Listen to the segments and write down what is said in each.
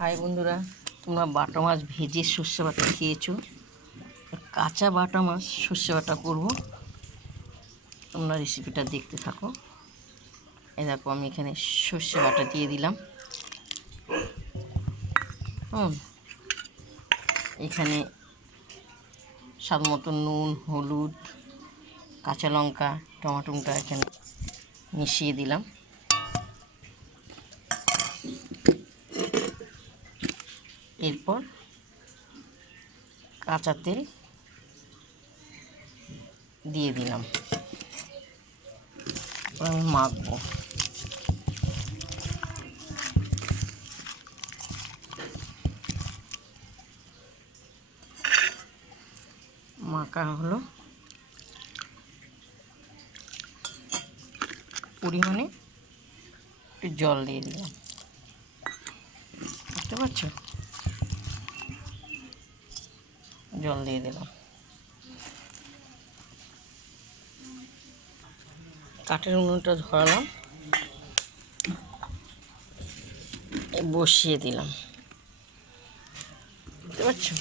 High বন্ধুরা, তোমরা বাটা মাছ ভেজে সর্ষে বাটা খেয়েছো। কাঁচা বাটা মাছ সর্ষে বাটা করবো, তোমরা রেসিপিটা দেখতে থাকো। এই দেখো, আমি এখানে সর্ষে বাটা দিয়ে দিলাম। এখানে স্বাদ মতো নুন, হলুদ, কাঁচা লঙ্কা, টমাটোটা এখানে মিশিয়ে দিলাম। এরপর কাঁচা তেল দিয়ে দিলাম, আমি মাখবো। মাখা হলো, পরিমাণে একটু জল দিয়ে দিলাম, বুঝতে পারছো? জল দিয়ে দিলাম। কাঠের উনুনটা ধরালাম, বসিয়ে দিলাম, বুঝতে পারছো?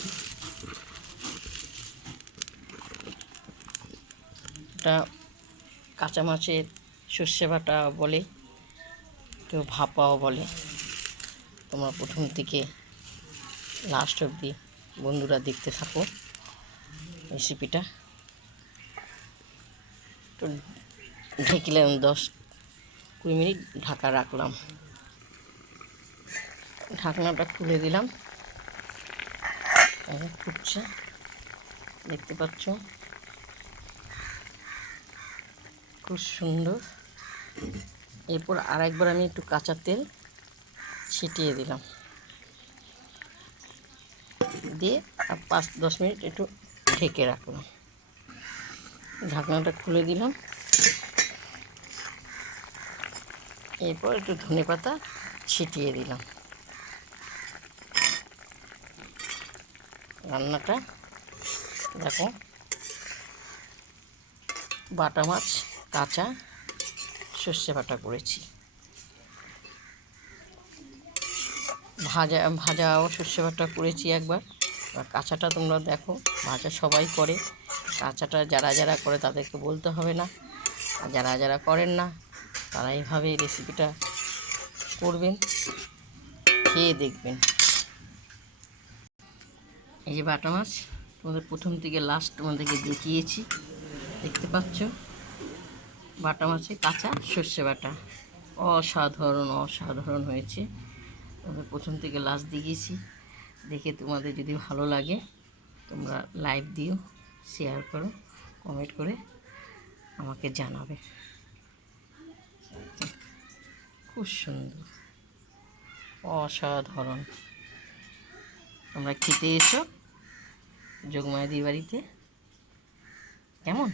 এটা কাঁচা মাছের সর্ষে বাটা বলে, কেউ ভাপাও বলে। তোমরা প্রথম থেকে লাস্ট অবধি বন্ধুরা দেখতে থাকো রেসিপিটা। তো ঢেকিলাম, 10-20 মিনিট ঢাকা রাখলাম। ঢাকনাটা খুলে দিলাম, ফুটছে, দেখতে পাচ্ছ, খুব সুন্দর। এরপর আরেকবার আমি একটু কাঁচা তেল ছিটিয়ে দিলাম, দিয়ে 5-10 মিনিট একটু ঢেকে রাখলাম। ঢাকনাটা খুলে দিলাম। এরপর একটু ধনেপাতা ছিটিয়ে দিলাম। রান্নাটা দেখো, বাটা মাছ কাঁচা সর্ষে বাটা করেছি। ভাজাও সর্ষে বাটা করেছি একবার। কাঁচাটা তোমরা দেখো, ভাজা সবাই করে, কাঁচাটা যারা যারা করে তাদেরকে বলতে হবে না। আর যারা যারা করেন না তারা এইভাবে রেসিপিটা করবেন, খেয়ে দেখবেন। এই যে বাটা মাছ, তোমাদের প্রথম থেকে লাস্ট তোমাদেরকে দেখিয়েছি, দেখতে পাচ্ছ। বাটা মাছে কাঁচা সর্ষে বাটা অসাধারণ অসাধারণ হয়েছে। তোমাদের প্রথম থেকে লাস্ট দেখিয়েছি। দেখে তোমাদের যদি ভালো লাগে তোমরা লাইক দিও, শেয়ার করো, কমেন্ট করে আমাকে জানাবে। খুব সুন্দর, অসাধারণ। তোমরা খেতে এসো যোগমায়াদির বাড়িতে, কেমন?